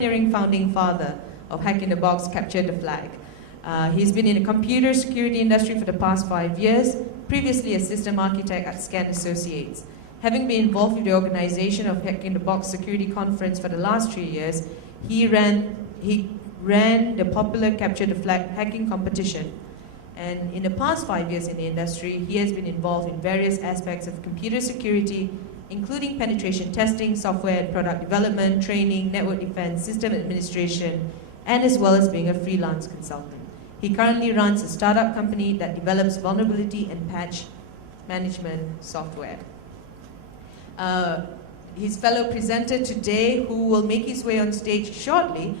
pioneering founding father of Hack in the Box, Capture the Flag. He's been in the computer security industry for the past 5 years, previously a system architect at Scan Associates. Having been involved with the organization of Hack in the Box Security Conference for the last 3 years, he ran the popular Capture the Flag hacking competition. And in the past 5 years in the industry, he has been involved in various aspects of computer security, including penetration testing, software and product development, training, network defense, system administration, and as well as being a freelance consultant. He currently runs a startup company that develops vulnerability and patch management software. His fellow presenter today, who will make his way on stage shortly.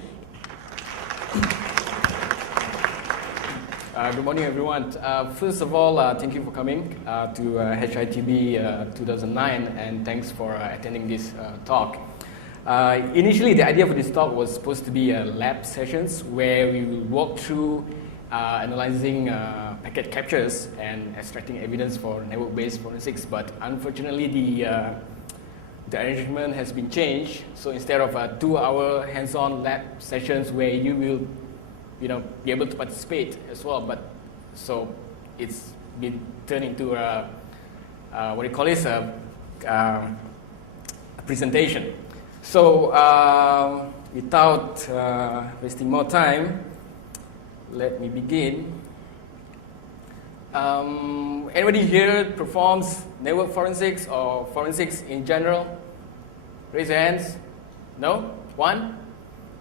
Good morning, everyone. First of all, thank you for coming to HITB 2009, and thanks for attending this talk. Initially, the idea for this talk was supposed to be lab sessions where we will walk through analyzing packet captures and extracting evidence for network-based forensics, but unfortunately, the arrangement has been changed. So instead of 2-hour hands-on lab sessions where you will be able to participate as well, but so it's been turned into a presentation. So without wasting more time, let me begin. Anybody here performs network forensics or forensics in general? Raise your hands. No? 1,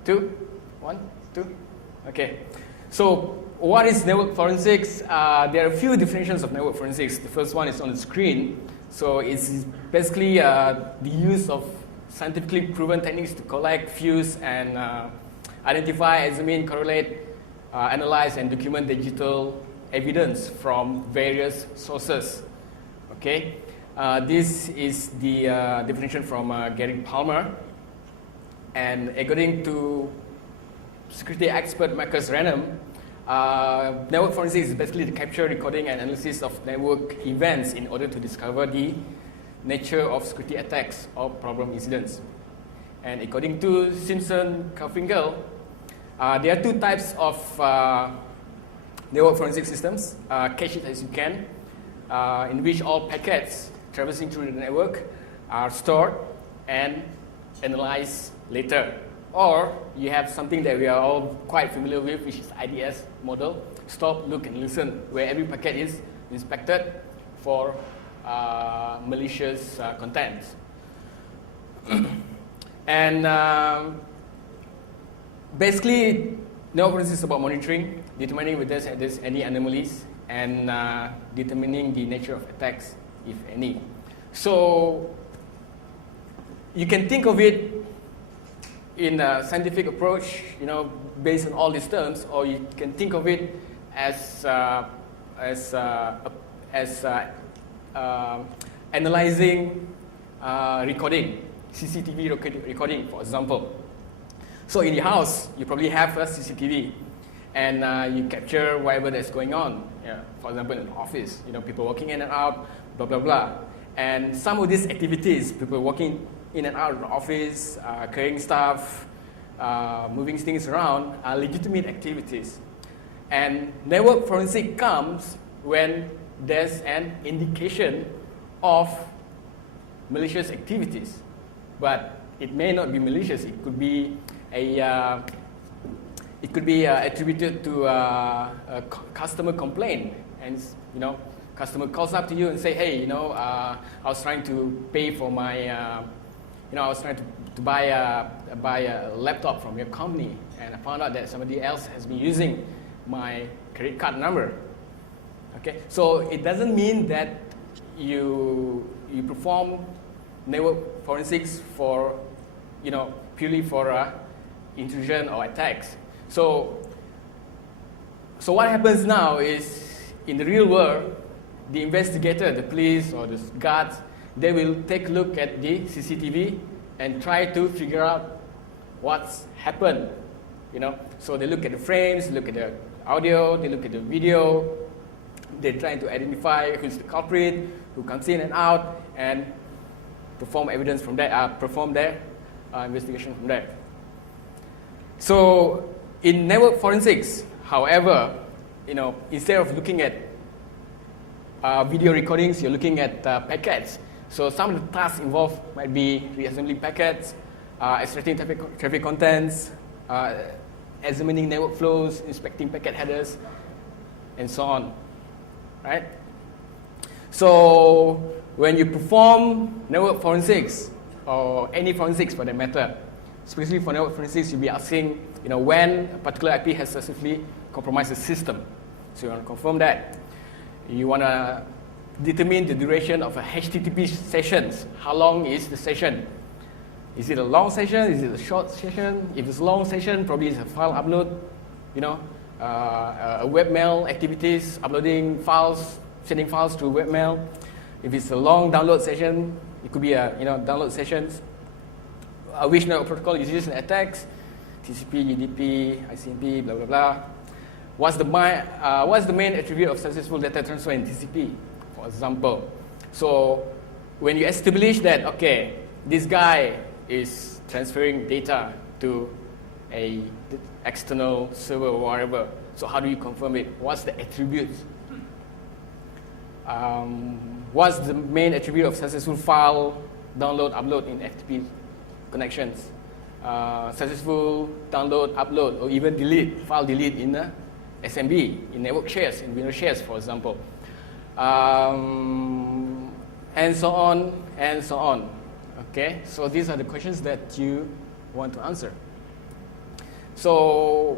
2, 1, 2. Okay, so what is network forensics? There are a few definitions of network forensics. The first one is on the screen. So it's basically the use of scientifically proven techniques to collect, fuse, and identify, examine, correlate, analyze, and document digital evidence from various sources. Okay, this is the definition from Gary Palmer, and according to security expert Marcus Renham, network forensics is basically the capture, recording, and analysis of network events in order to discover the nature of security attacks or problem incidents. And according to Simpson-Carfingal, there are 2 types of network forensic systems: cache it as you can, in which all packets traversing through the network are stored and analyzed later. Or you have something that we are all quite familiar with, which is IDS model: stop, look, and listen, where every packet is inspected for malicious content. And basically, network forensics is about monitoring, determining whether there's any anomalies, and determining the nature of attacks, if any. So you can think of it in a scientific approach, based on all these terms, or you can think of it as analyzing recording, CCTV recording, for example. So in your house, you probably have a CCTV, and you capture whatever that's going on. Yeah. For example, in an office, people walking in and out, blah blah blah. And some of these activities, people walking in and out of the office, carrying stuff, moving things around, are legitimate activities. And network forensic comes when there's an indication of malicious activities. But it may not be malicious. It could be attributed to a customer complaint, and customer calls up to you and say, hey, I was trying to pay for my I was trying to buy a laptop from your company, and I found out that somebody else has been using my credit card number. Okay, so it doesn't mean that you perform network forensics for purely for intrusion or attacks. So what happens now is, in the real world, the investigator, the police or the guards, they will take a look at the CCTV and try to figure out what's happened. So they look at the frames, look at the audio, they look at the video. They're trying to identify who's the culprit, who comes in and out, and perform evidence from there, perform their investigation from there. So in network forensics, however, instead of looking at video recordings, you're looking at packets. So some of the tasks involved might be reassembling packets, extracting traffic contents, examining network flows, inspecting packet headers, and so on, right? So when you perform network forensics, or any forensics for that matter, especially for network forensics, you'll be asking, when a particular IP has successfully compromised the system. So you want to confirm that. You want to determine the duration of a HTTP sessions. How long is the session? Is it a long session? Is it a short session? If it's a long session, probably it's a file upload, a webmail activities, uploading files, sending files to webmail. If it's a long download session, it could be a download sessions. Which network protocol is used in attacks? TCP, UDP, ICMP, blah blah blah. What's the main attribute of successful data transfer in TCP, for example? So when you establish that, okay, this guy is transferring data to a external server or whatever, so how do you confirm it? What's the attributes? What's the main attribute of successful file download, upload in FTP connections? Successful download, upload, or even delete, file delete in a SMB, in network shares, in Windows shares, for example. And so on, and so on. Okay, so these are the questions that you want to answer. So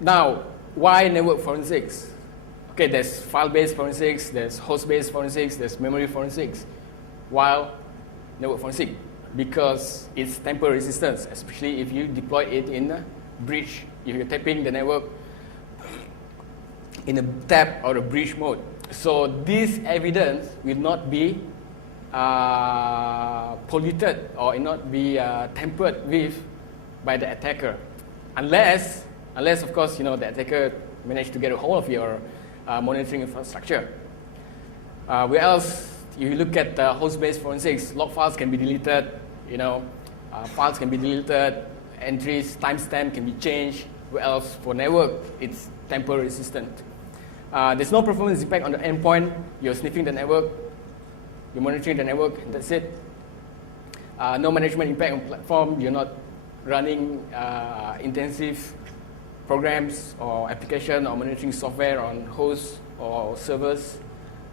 now, why network forensics? Okay, there's file-based forensics, there's host-based forensics, there's memory forensics. While network forensics, because it's tamper resistance, especially if you deploy it in a breach, if you're tapping the network in a tap or a breach mode. So this evidence will not be polluted or will not be tampered with by the attacker, unless of course the attacker managed to get a hold of your monitoring infrastructure. Where else? If you look at host-based forensics, log files can be deleted. Files can be deleted. Entries, timestamp can be changed. Where else? For network, it's tamper resistant. There's no performance impact on the endpoint. You're sniffing the network. You're monitoring the network, and that's it. No management impact on platform. You're not running intensive programs or application or monitoring software on hosts or servers.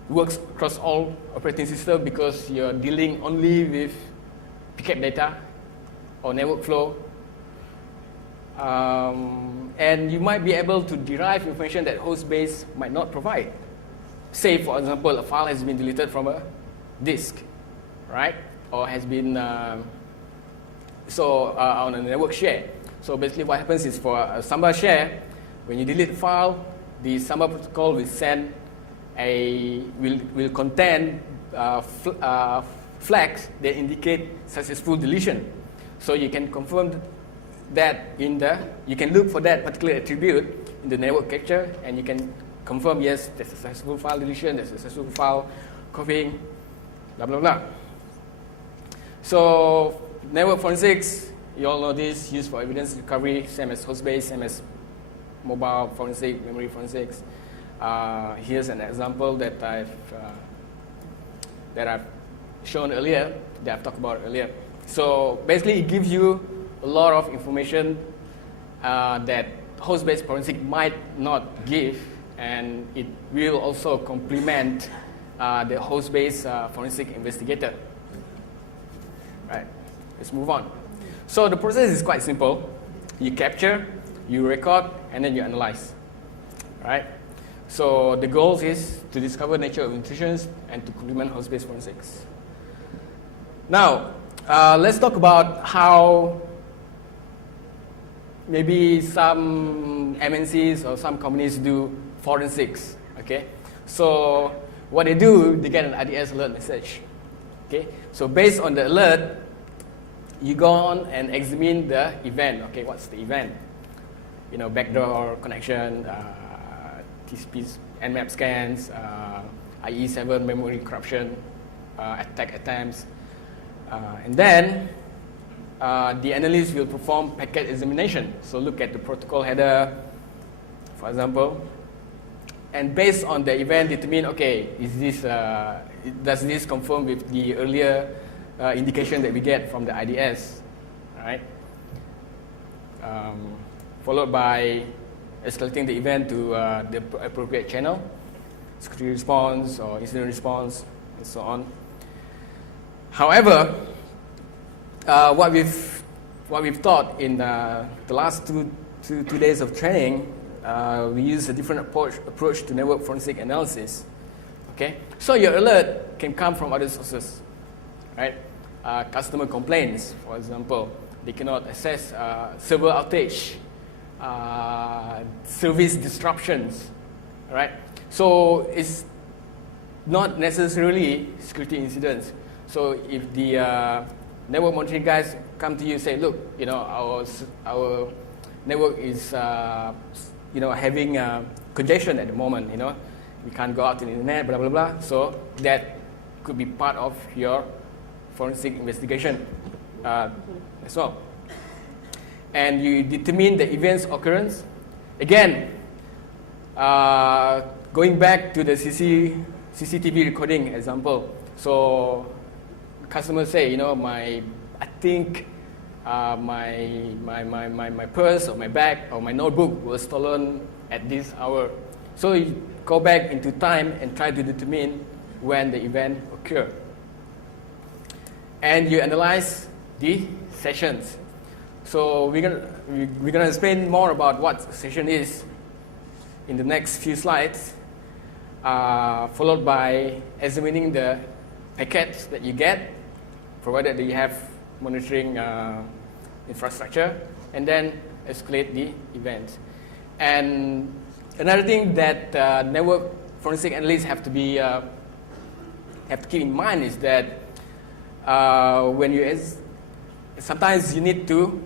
Works across all operating systems because you're dealing only with pickup data or network flow. And you might be able to derive information that host-based might not provide. Say, for example, a file has been deleted from a disk, right? Or has been on a network share. So basically what happens is for a Samba share, when you delete the file, the Samba protocol will send will contain flags that indicate successful deletion. So you can confirm that you can look for that particular attribute in the network capture, and you can confirm, yes, there's a successful file deletion, there's a successful file copying, blah, blah, blah. So network forensics, you all know this, used for evidence recovery, same as host-based, same as mobile forensic, memory forensics. Here's an example that I've shown earlier, that I've talked about earlier. So basically, it gives you a lot of information that host-based forensic might not give, and it will also complement the host-based forensic investigator. Right, let's move on. So the process is quite simple. You capture, you record, and then you analyze. Right? So the goal is to discover nature of intrusions and to complement host-based forensics. Now, let's talk about how maybe some MNCs or some companies do forensics. Okay, so what they do, they get an IDS alert message. Okay, so based on the alert, you go on and examine the event. Okay, what's the event? Backdoor connection, TCP, Nmap scans, IE7 memory corruption, attack attempts, and then the analyst will perform packet examination. So look at the protocol header, for example, and based on the event, determine, okay, does this confirm with the earlier indication that we get from the IDS, right? Followed by escalating the event to the appropriate channel, security response or incident response, and so on. However, what we've taught in the last two days of training, we use a different approach to network forensic analysis. Okay, so your alert can come from other sources, right? Customer complaints, for example, they cannot access server outage, service disruptions, right? So it's not necessarily security incidents. So if the network monitoring guys come to you and say, look, our network is having congestion at the moment, we can't go out to the internet, blah blah blah. So that could be part of your forensic investigation as well. And you determine the event's occurrence. Again, going back to the CCTV recording example. So customers say, I think my purse or my bag or my notebook was stolen at this hour. So you go back into time and try to determine when the event occurred. And you analyze the sessions. So we're gonna explain more about what a session is in the next few slides, followed by examining the packets that you get, provided that you have monitoring infrastructure, and then escalate the event. And another thing that network forensic analysts have to keep in mind is that sometimes you need to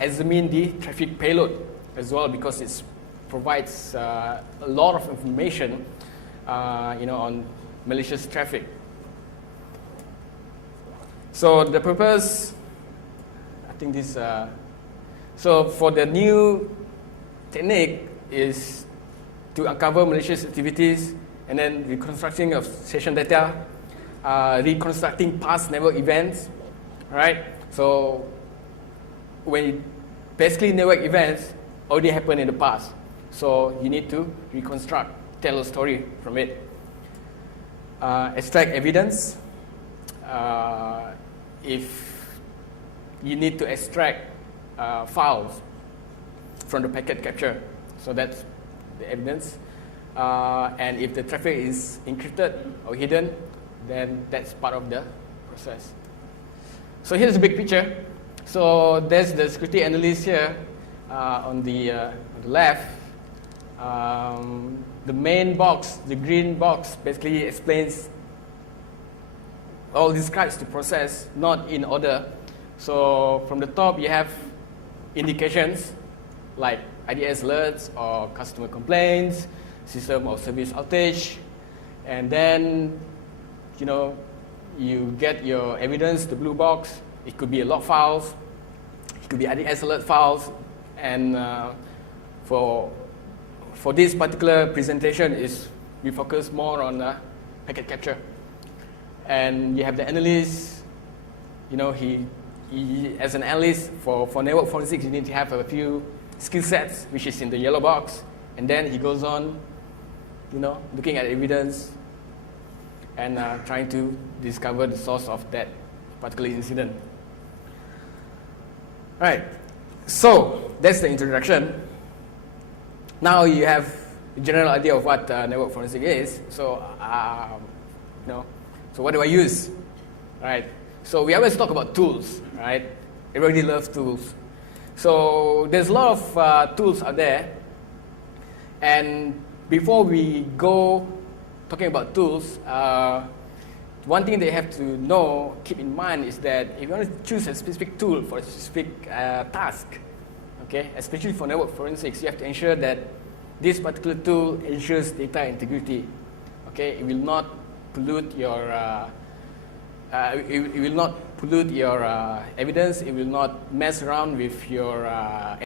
examine the traffic payload as well, because it provides a lot of information on malicious traffic. So the purpose, I think this, so for the new technique is to uncover malicious activities and then reconstructing of session data, reconstructing past network events, right? So basically network events already happened in the past. So you need to reconstruct, tell a story from it. Extract evidence. If you need to extract files from the packet capture, so that's the evidence. And if the traffic is encrypted or hidden, then that's part of the process. So here's the big picture. So there's the security analyst here on the left. The main box, the green box, basically explains or describes the process, not in order. So from the top, you have indications like IDS alerts or customer complaints, system or service outage, and then you get your evidence, the blue box. It could be log files, it could be IDS alert files, and for this particular presentation we focus more on packet capture. And you have the analyst, he as an analyst for network forensics, you need to have a few skill sets, which is in the yellow box, and then he goes on, looking at evidence and trying to discover the source of that particular incident. All right, so that's the introduction. Now you have a general idea of what network forensics is. So, so what do I use? Right. So we always talk about tools, right? Everybody loves tools. So there's a lot of tools out there. And before we go talking about tools, one thing they have to keep in mind is that if you want to choose a specific tool for a specific task, okay, especially for network forensics, you have to ensure that this particular tool ensures data integrity. Okay, it will not pollute your, it will not pollute your evidence. It will not mess around with your